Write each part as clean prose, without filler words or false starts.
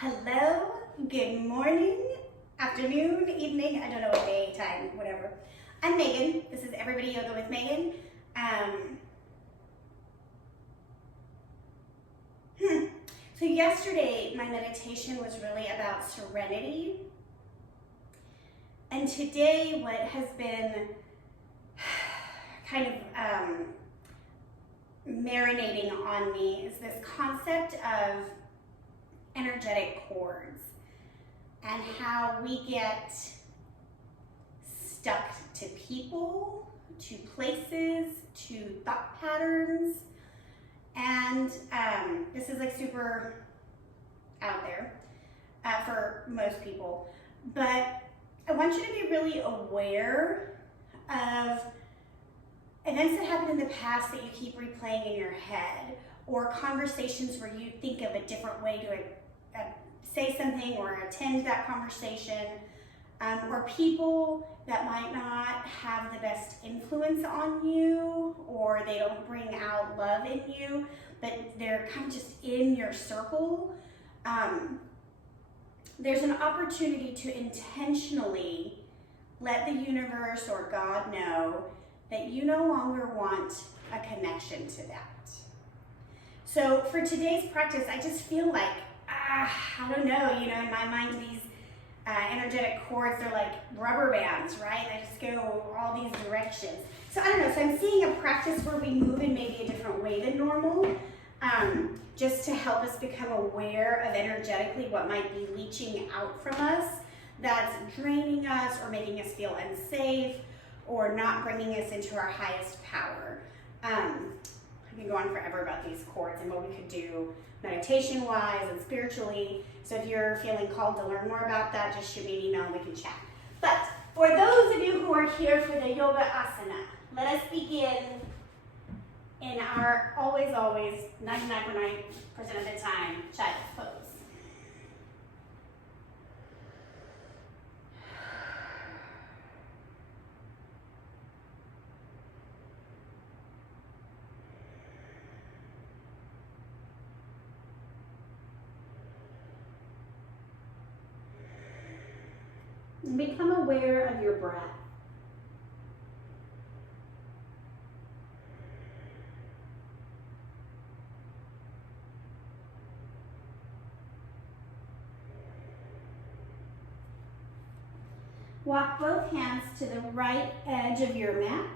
Hello, good morning, afternoon, evening, I don't know what day, time, whatever. I'm Megan. This is Everybody Yoga with Megan. So yesterday, my meditation was really about serenity. And today, what has been kind of marinating on me is this concept of energetic cords and how we get stuck to people, to places, to thought patterns. And this is like super out there for most people. But I want you to be really aware of events that happened in the past that you keep replaying in your head, or conversations where you think of a different way to say something or attend that conversation, or people that might not have the best influence on you, or they don't bring out love in you, but they're kind of just in your circle. There's an opportunity to intentionally let the universe or God know that you no longer want a connection to that. So for today's practice, I just feel like, I don't know, in my mind, these energetic cords, they're like rubber bands, right? They just go all these directions. So I don't know, so I'm seeing a practice where we move in maybe a different way than normal, just to help us become aware of energetically what might be leaching out from us that's draining us or making us feel unsafe or not bringing us into our highest power. I can go on forever about these cords and what we could do meditation-wise and spiritually. So if you're feeling called to learn more about that, just shoot me an email and we can chat. But for those of you who are here for the yoga asana, let us begin in our always, 99.9% of the time, child's pose. And become aware of your breath. Walk both hands to the right edge of your mat.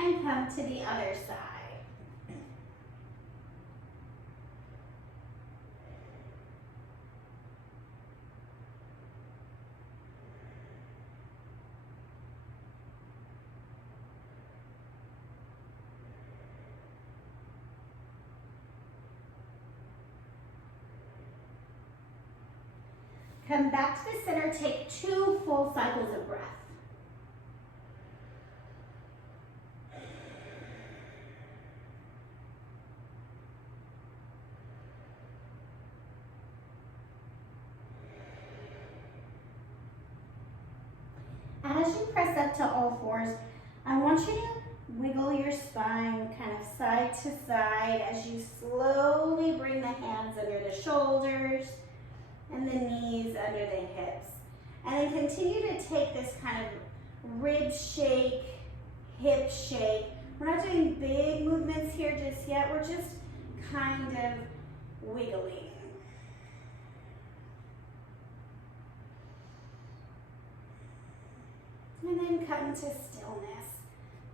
And come to the other side. Come back to the center, take 2 full cycles of breath. As you press up to all fours, I want you to wiggle your spine kind of side to side as you slowly bring the hands under the shoulders and the knees under the hips. And then continue to take this kind of rib shake, hip shake. We're not doing big movements here just yet. We're just kind of wiggling. And then come to stillness.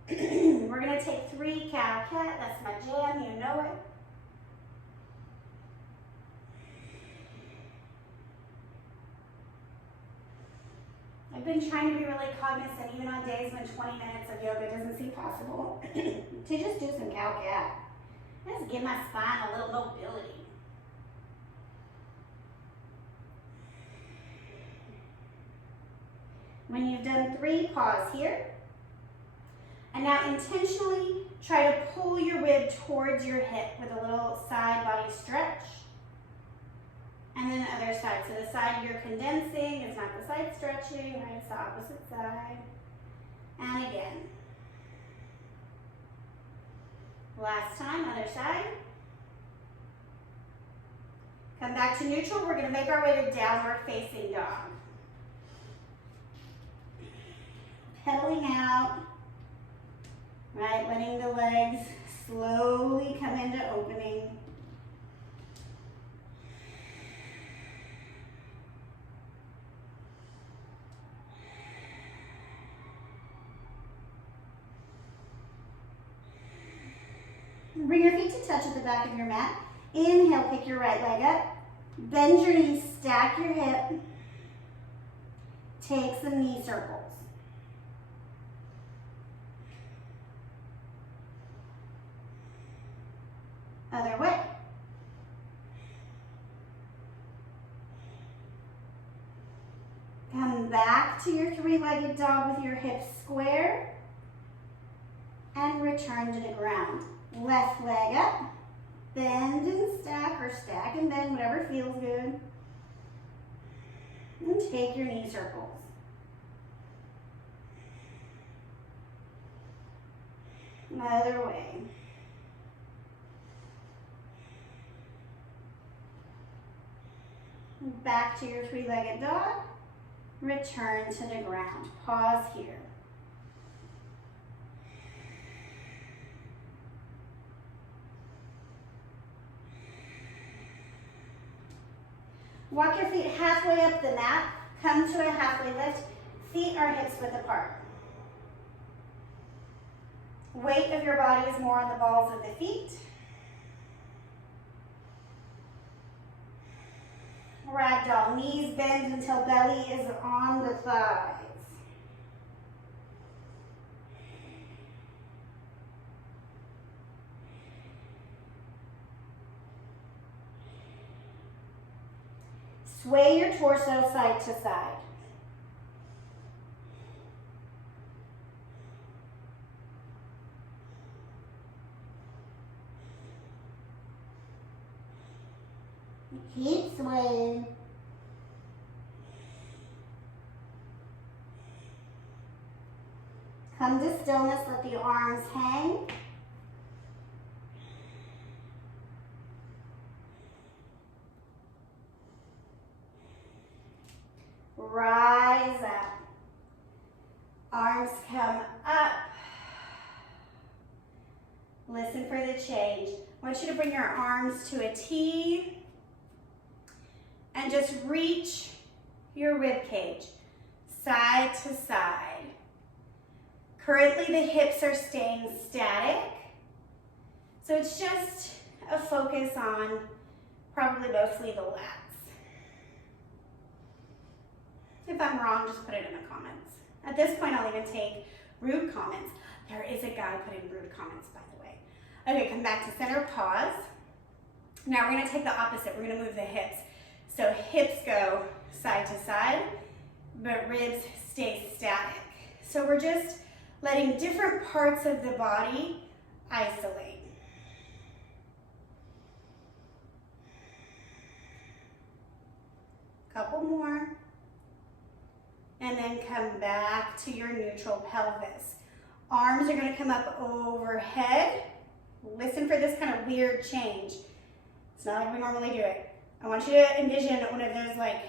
We're going to take 3 cow-cat. That's my jam, you know it. I've been trying to be really cognizant, even on days when 20 minutes of yoga doesn't seem possible, to just do some cow-cat. Just give my spine a little mobility. When you've done 3, pause here. And now intentionally try to pull your rib towards your hip with a little side body stretch. side. So the side you're condensing is not the side stretching, right? It's the opposite side. And again. Last time, other side. Come back to neutral. We're going to make our way to downward facing dog. Pedaling out, right? Letting the legs slowly come into opening. Bring your feet to touch at the back of your mat. Inhale, pick your right leg up. Bend your knees, stack your hip. Take some knee circles. Other way. Come back to your three-legged dog with your hips square. And return to the ground. Left leg up, bend and stack, or stack and bend, whatever feels good. And take your knee circles. Other way. Back to your three-legged dog. Return to the ground. Pause here. Walk your feet halfway up the mat. Come to a halfway lift. Feet are hips width apart. Weight of your body is more on the balls of the feet. Ragdoll. Knees bend until belly is on the thighs. Sway your torso side to side. Keep swaying. Come to stillness, let the arms hang. Rise up. Arms come up. Listen for the change. I want you to bring your arms to a T and just reach your rib cage side to side. Currently the hips are staying static, so it's just a focus on probably mostly the lats. If I'm wrong, just put it in the comments. At this point, I'll even take rude comments. There is a guy putting rude comments, by the way. Okay, come back to center, pause. Now we're gonna take the opposite. We're gonna move the hips. So hips go side to side, but ribs stay static. So we're just letting different parts of the body isolate. Couple more. And then come back to your neutral pelvis. Arms are gonna come up overhead. Listen for this kind of weird change. It's not like we normally do it. I want you to envision one of those like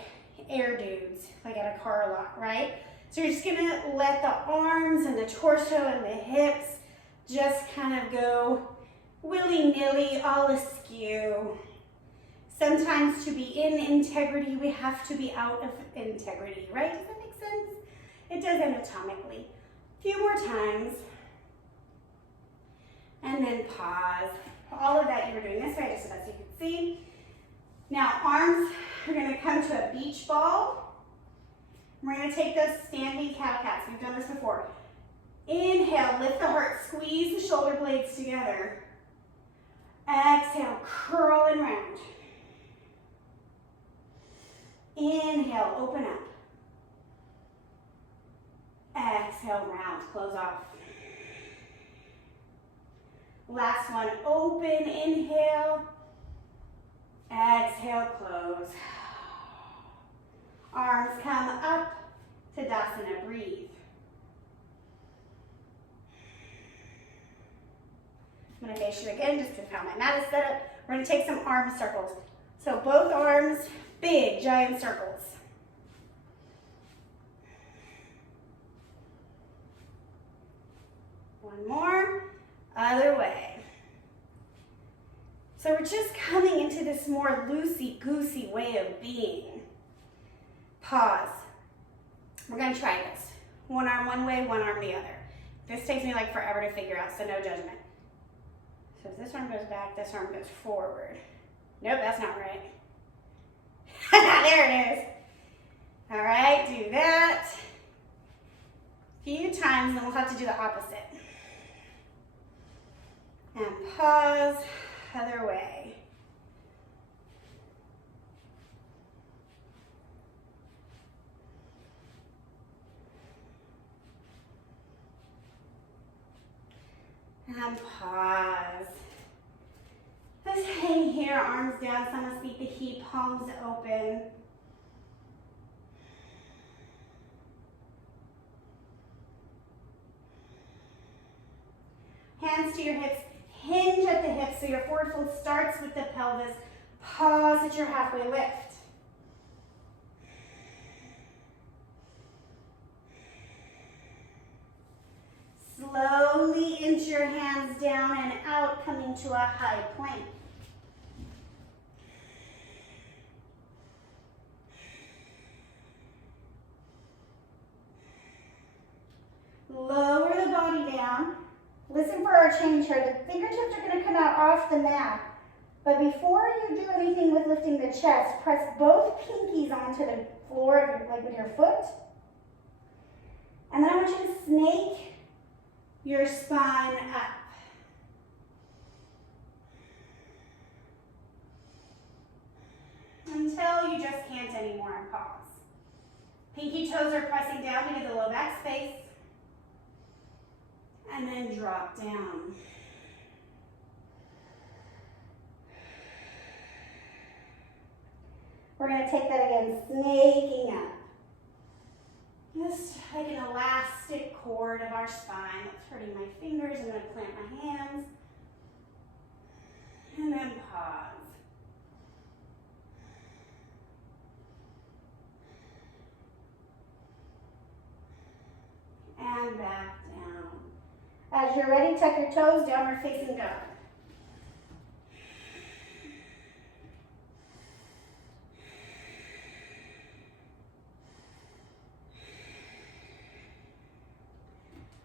air dudes, like at a car lot, right? So you're just gonna let the arms and the torso and the hips just kind of go willy-nilly, all askew. Sometimes to be in integrity, we have to be out of integrity, right? Does that make sense? It does anatomically. A few more times. And then pause. All of that you were doing this way, just so that you can see. Now arms are gonna come to a beach ball. We're gonna take those standing cow-cats. We've done this before. Inhale, lift the heart, squeeze the shoulder blades together. Exhale, curl and round. Inhale, open up. Exhale, round, close off. Last one, open, inhale. Exhale, close. I'm gonna face you again just to how my mat is set up. We're gonna take some arm circles. So both arms, big, giant circles. One more, other way. So we're just coming into this more loosey-goosey way of being. Pause. We're gonna try this. One arm one way, one arm the other. This takes me like forever to figure out, so no judgment. So this arm goes back, this arm goes forward. Nope, that's not right. There it is. All right, do that a few times, then we'll have to do the opposite. And pause, other way. And pause. Just hang here, arms down, some of feet to heat, palms open. Hands to your hips, hinge at the hips so your forward fold starts with the pelvis. Pause at your halfway lift. Slowly inch your hands down and out, coming to a high plank. Lower the body down. Listen for our change here. The fingertips are going to come out off the mat. But before you do anything with lifting the chest, press both pinkies onto the floor of your leg with your foot. And then I want you to snake your spine up. Until you just can't anymore and pause. Pinky toes are pressing down to get the low back space. And then drop down. We're going to take that again, snaking up. Just like an elastic cord of our spine. That's hurting my fingers. I'm going to plant my hands. And then pause. And back down. As you're ready, tuck your toes, downward facing dog.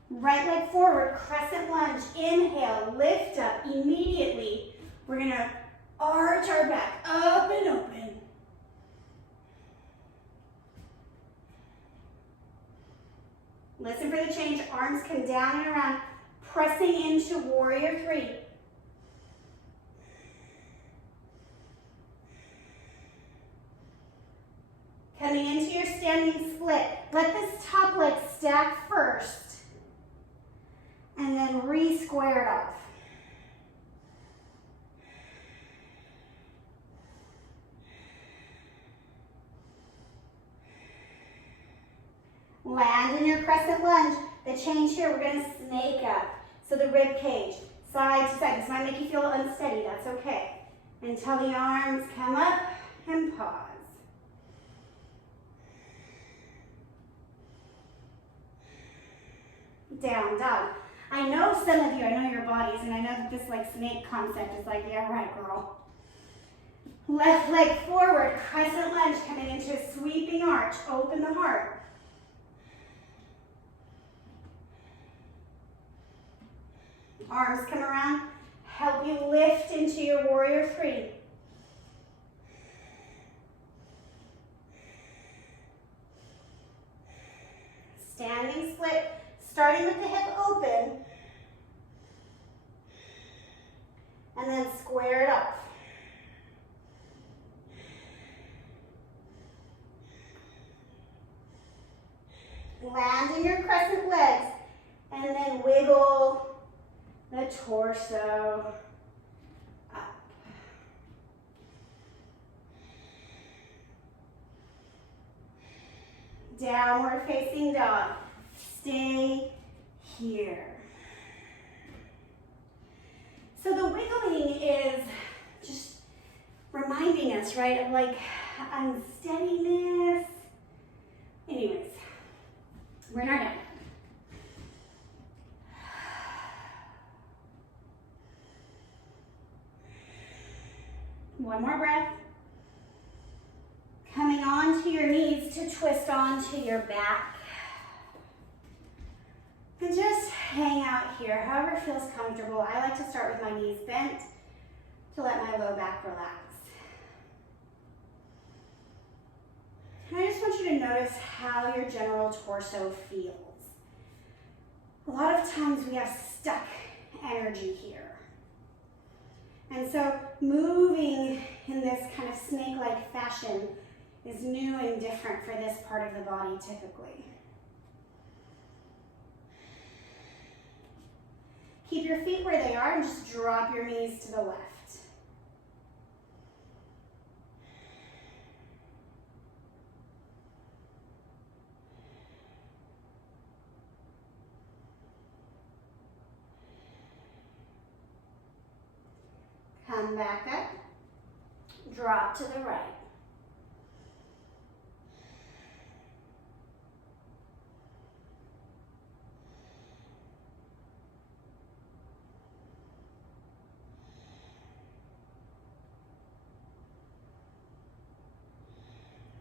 Right leg forward, crescent lunge, inhale, lift up. Immediately, we're gonna arch our back, up and open. Listen for the change, arms come down and around, pressing into warrior three. Coming into your standing split. Let this top leg stack first. And then re-square it off. Land in your crescent lunge. The change here, we're going to snake up. So the rib cage, side to side. This might make you feel unsteady, that's okay. Until the arms come up and pause. Down dog. I know some of you, I know your bodies, and I know that this like snake concept is like, yeah, right, girl. Left leg forward, crescent lunge, coming into a sweeping arch. Open the heart. Arms come around, help you lift into your warrior three. Standing split. Starting with the hip open, and then square it off. Land in your crescent legs, and then wiggle the torso up. Downward facing dog. Stay here. feeling is just reminding us, right, of like unsteadiness. Anyways, we're not done. One more breath. Coming onto your knees to twist onto your back. And just hang out here, however feels comfortable. I like to start with my knees bent to let my low back relax. And I just want you to notice how your general torso feels. A lot of times we have stuck energy here. And so moving in this kind of snake-like fashion is new and different for this part of the body typically. Keep your feet where they are and just drop your knees to the left. Come back up, drop to the right.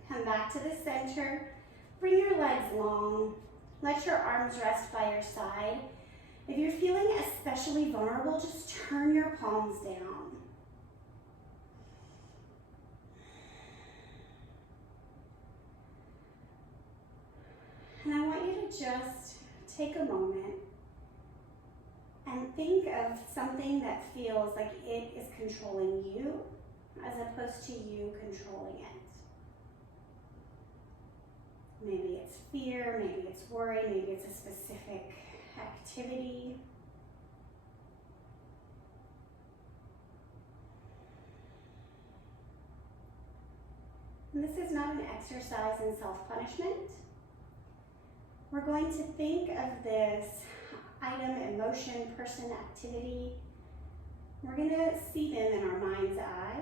Come back to the center, bring your legs long, let your arms rest by your side. If you're feeling especially vulnerable, just turn your palms down. And I want you to just take a moment and think of something that feels like it is controlling you as opposed to you controlling it. Maybe it's fear, maybe it's worry, maybe it's a specific activity. And this is not an exercise in self-punishment. We're going to think of this item, emotion, person, activity. We're going to see them in our mind's eye.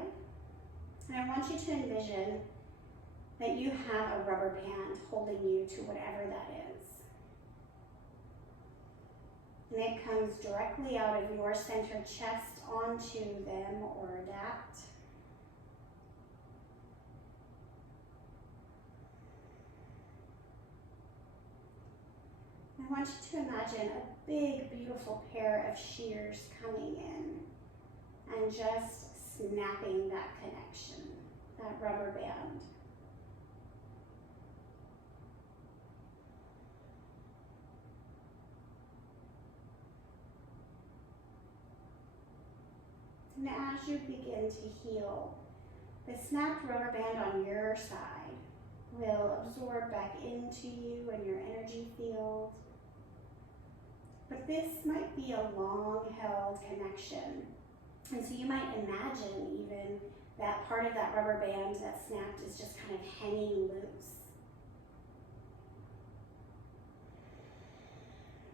And I want you to envision that you have a rubber band holding you to whatever that is. And it comes directly out of your center chest onto them or that. I want you to imagine a big, beautiful pair of shears coming in and just snapping that connection, that rubber band. And as you begin to heal, the snapped rubber band on your side will absorb back into you and your energy field. But this might be a long-held connection. And so you might imagine even that part of that rubber band that snapped is just kind of hanging loose.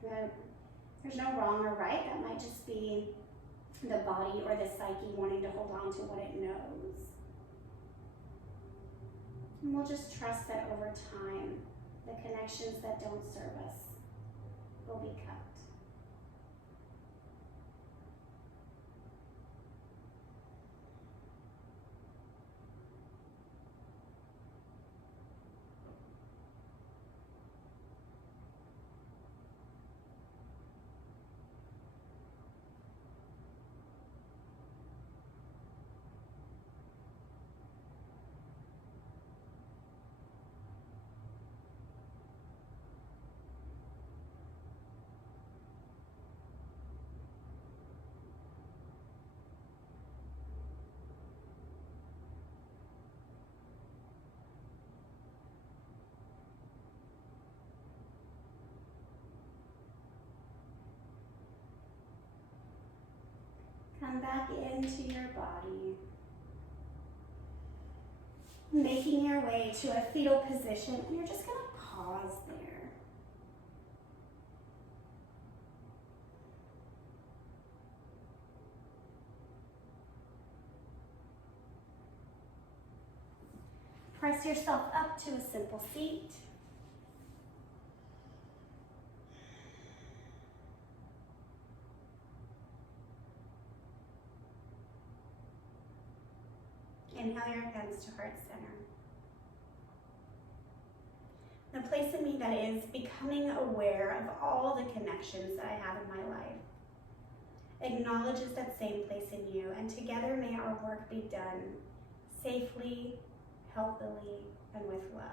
Now, there's no wrong or right. That might just be the body or the psyche wanting to hold on to what it knows. And we'll just trust that over time, the connections that don't serve us will be cut. Come back into your body, making your way to a fetal position, and you're just going to pause there. Press yourself up to a simple seat. Inhale your hands to heart center. The place in me that is becoming aware of all the connections that I have in my life acknowledges that same place in you, and together may our work be done safely, healthily, and with love.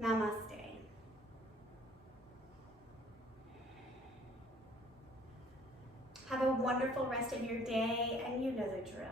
Namaste. Have a wonderful rest of your day, and you know the drill.